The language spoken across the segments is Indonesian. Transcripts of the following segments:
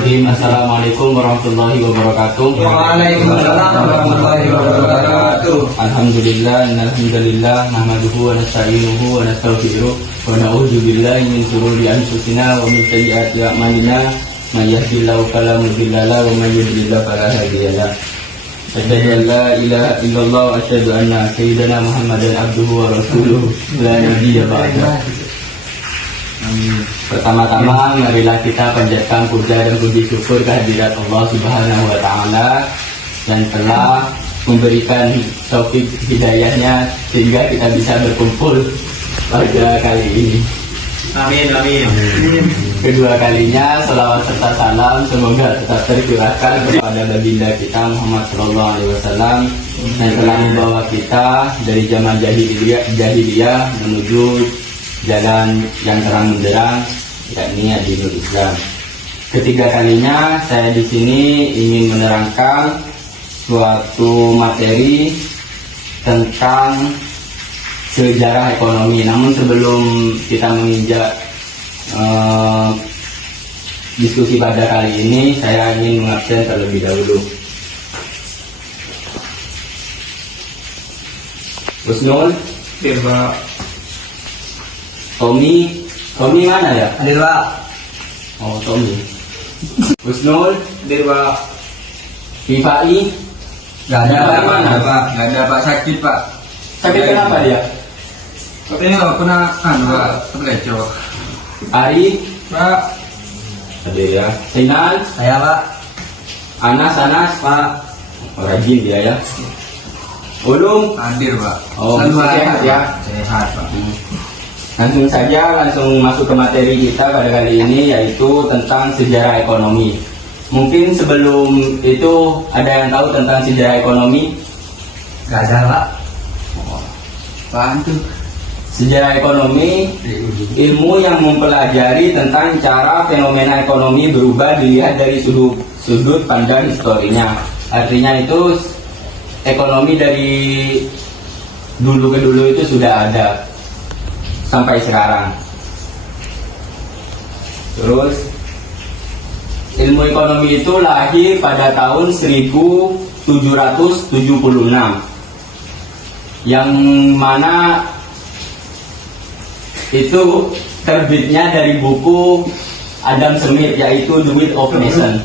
Bismillahirrahmanirrahim. Assalamualaikum warahmatullahi wabarakatuh. Waalaikumsalam warahmatullahi wabarakatuh. Alhamdulillah, innalhamdulillah nahmaduhu wa nasta'inuhu wa nastaghfiruh wa na'udzu billahi min shururi anfusina wa min sayyiati a'malina. May yahdihillahu fala mudilla lahu wa may yudlil fala hadiya lahu. Asyhadu an la ilaha illallah wa asyhadu anna sayyidana Muhammadan abduhu wa rasuluh la nabiyya ba'da. Pertama-tama marilah kita panjatkan puja dan puji syukur kehadirat Allah Subhanahu wa taala yang telah memberikan taufik hidayahnya sehingga kita bisa berkumpul pada kali ini. Amin, amin. Kedua kalinya salawat serta salam semoga tetap tercurahkan kepada baginda kita Muhammad sallallahu alaihi wasallam yang telah membawa kita dari zaman jahiliyah menuju jalan yang terang benderang, yakni dinul Islam. Ketiga kalinya saya di sini ingin menerangkan suatu materi tentang sejarah ekonomi. Namun sebelum kita menginjak diskusi pada kali ini, saya ingin mengabsen terlebih dahulu. Husnul, Dirba. Tommy mana ya? Hadir Pak. Oh, Tommy. Husnul, Dirba. Vivai, Gak ada Pak. Mana? Pak. Gak ada Pak, sakit Pak. sakit kenapa dia? Katanya pernah Pak, terlecok. Ari, Pak. ada ya. Sinan, Saya Pak. Anas, Pak. oh, rajin dia ya. Ulum, Hadir Pak. Oh, Selalu sehat ada, ya. Pak. Sehat Pak. langsung masuk ke materi kita pada kali ini, yaitu tentang sejarah ekonomi. Mungkin sebelum itu ada yang tahu tentang sejarah ekonomi? Gak ada Pak. Apaan tuh? Sejarah ekonomi ilmu yang mempelajari tentang cara fenomena ekonomi berubah dilihat dari sudut pandang historinya. Artinya itu ekonomi dari dulu ke dulu itu sudah ada sampai sekarang. Terus ilmu ekonomi itu lahir pada tahun 1776, yang mana itu terbitnya dari buku Adam Smith, yaitu The Wealth of Nations.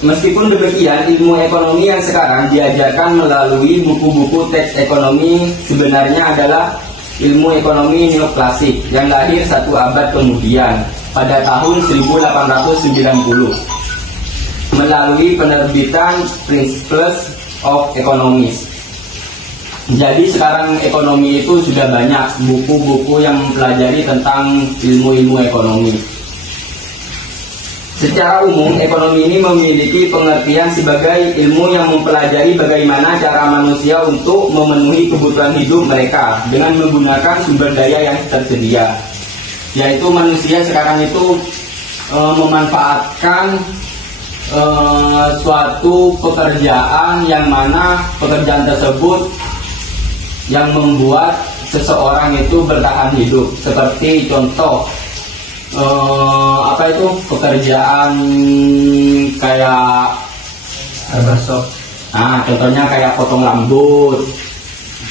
Meskipun demikian, ilmu ekonomi yang sekarang diajarkan melalui buku-buku teks ekonomi sebenarnya adalah ilmu ekonomi neoklasik yang lahir 1 abad kemudian pada tahun 1890 melalui penerbitan Principles of Economics. Jadi sekarang ekonomi itu sudah banyak buku-buku yang mempelajari tentang ilmu-ilmu ekonomi. Secara umum, ekonomi ini memiliki pengertian sebagai ilmu yang mempelajari bagaimana cara manusia untuk memenuhi kebutuhan hidup mereka dengan menggunakan sumber daya yang tersedia. Yaitu manusia sekarang itu memanfaatkan suatu pekerjaan yang mana pekerjaan tersebut yang membuat seseorang itu bertahan hidup. Seperti contoh pekerjaan kayak Barbershop. contohnya kayak potong rambut,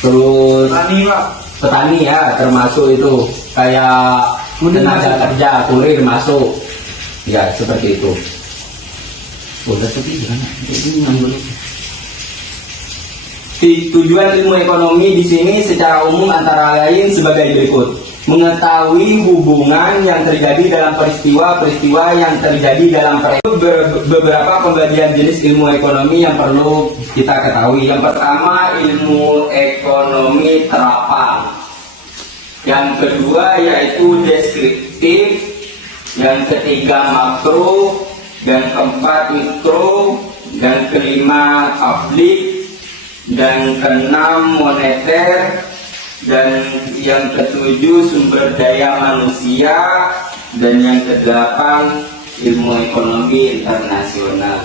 terus Petani Pak. petani ya, termasuk itu kayak tenaga kerja, kurir masuk ya, seperti itu. Tujuan ilmu ekonomi di sini secara umum antara lain sebagai berikut: mengetahui hubungan yang terjadi dalam peristiwa-peristiwa yang terjadi dalam beberapa pembagian jenis ilmu ekonomi yang perlu kita ketahui. Yang pertama, ilmu ekonomi terapan. Yang kedua yaitu deskriptif. Yang ketiga makro. Dan keempat mikro. Dan kelima publik. Dan keenam moneter. Dan yang ketujuh sumber daya manusia. Dan yang kedelapan ilmu ekonomi internasional.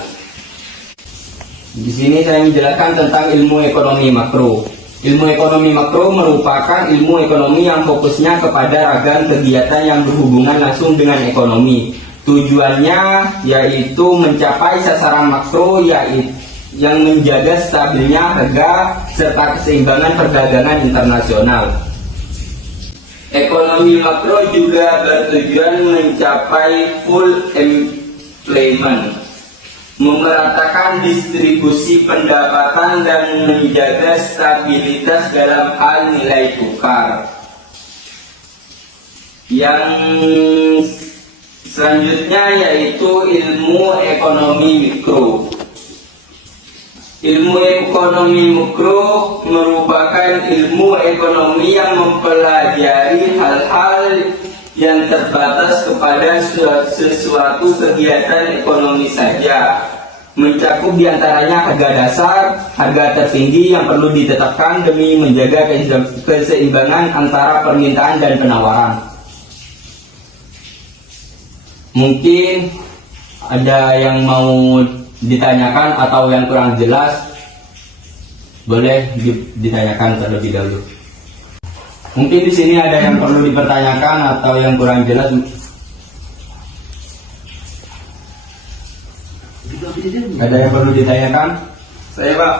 Di sini saya menjelaskan tentang ilmu ekonomi makro. Ilmu ekonomi makro merupakan ilmu ekonomi yang fokusnya kepada ragam kegiatan yang berhubungan langsung dengan ekonomi. Tujuannya yaitu mencapai sasaran makro yaitu yang menjaga stabilnya harga serta keseimbangan perdagangan internasional. Ekonomi makro juga bertujuan mencapai full employment, memeratakan distribusi pendapatan dan menjaga stabilitas dalam hal nilai tukar. Yang selanjutnya yaitu ilmu ekonomi mikro. Ilmu ekonomi mikro merupakan ilmu ekonomi yang mempelajari hal-hal yang terbatas kepada sesuatu kegiatan ekonomi saja. Mencakup diantaranya harga dasar, harga tertinggi yang perlu ditetapkan demi menjaga keseimbangan antara permintaan dan penawaran. Mungkin ada yang mau ditanyakan atau yang kurang jelas, boleh ditanyakan terlebih dahulu. Mungkin di sini ada yang perlu dipertanyakan atau yang kurang jelas. Ada yang perlu ditanyakan? Saya Pak.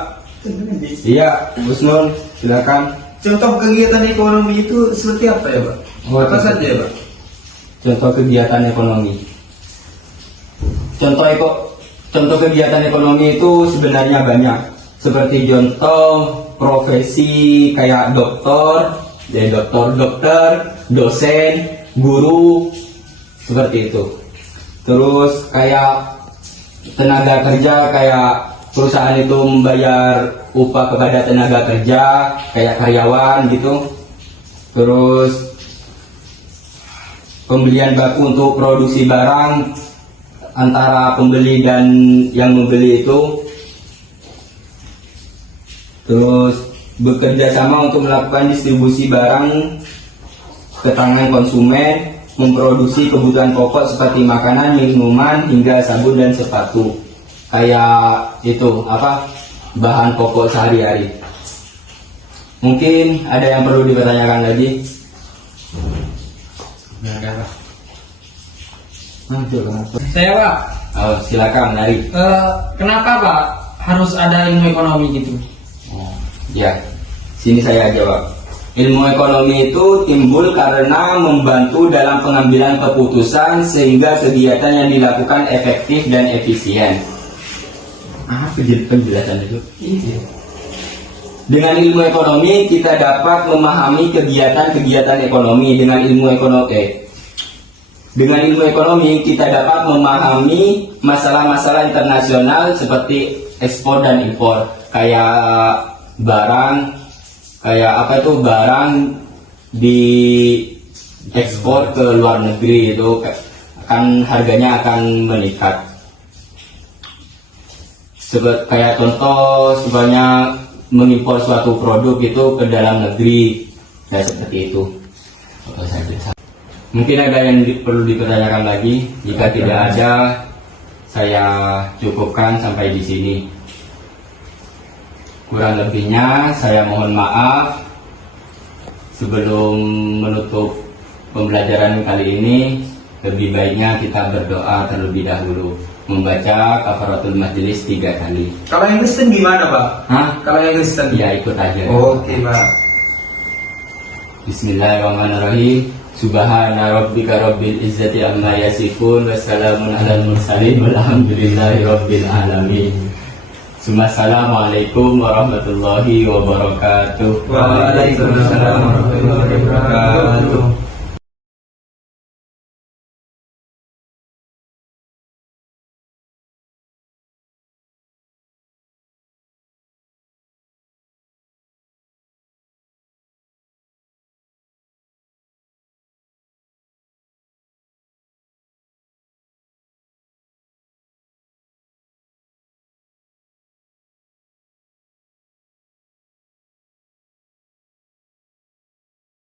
Iya, Usnul, silakan. Contoh kegiatan ekonomi itu seperti apa ya Pak? Apa saja ya Pak? Contoh kegiatan ekonomi. Contoh kegiatan ekonomi itu sebenarnya banyak. Seperti contoh profesi kayak dokter, dosen, guru, seperti itu. Terus kayak tenaga kerja, kayak perusahaan itu membayar upah kepada tenaga kerja, kayak karyawan gitu. Terus pembelian baku untuk produksi barang antara pembeli dan yang membeli itu. Terus bekerja sama untuk melakukan distribusi barang ke tangan konsumen, memproduksi kebutuhan pokok seperti makanan, minuman, hingga sabun dan sepatu. Kayak itu bahan pokok sehari-hari. Mungkin ada yang perlu dipertanyakan lagi? Saya Pak. Oh, silakan nyari. Kenapa Pak harus ada ilmu ekonomi gitu? Ya, sini saya jawab. Ilmu ekonomi itu timbul karena membantu dalam pengambilan keputusan sehingga kegiatan yang dilakukan efektif dan efisien. Penjelasan itu. Dengan ilmu ekonomi kita dapat memahami kegiatan-kegiatan ekonomi. Dengan ilmu ekonomi kita dapat memahami masalah-masalah internasional seperti ekspor dan impor, kayak barang di ekspor ke luar negeri itu kan harganya akan meningkat. Kayak contoh sebanyak mengimpor suatu produk itu ke dalam negeri, ya seperti itu. Mungkin ada yang perlu dipertanyakan lagi. Jika tidak ada, saya cukupkan sampai di sini. Kurang lebihnya saya mohon maaf. Sebelum menutup pembelajaran kali ini, lebih baiknya kita berdoa terlebih dahulu, membaca kafaratul majelis 3 kali. Kalau yang Kristen gimana Pak? Kalau yang Kristen? Ya ikut aja. Oke Pak. Bismillahirrahmanirrahim. Subhana rabbika rabbil izzati amma yasifun, wassalamun alal mursalin, walhamdulillahi rabbil alamin. Assalamualaikum warahmatullahi wabarakatuh. Waalaikumsalam warahmatullahi wabarakatuh.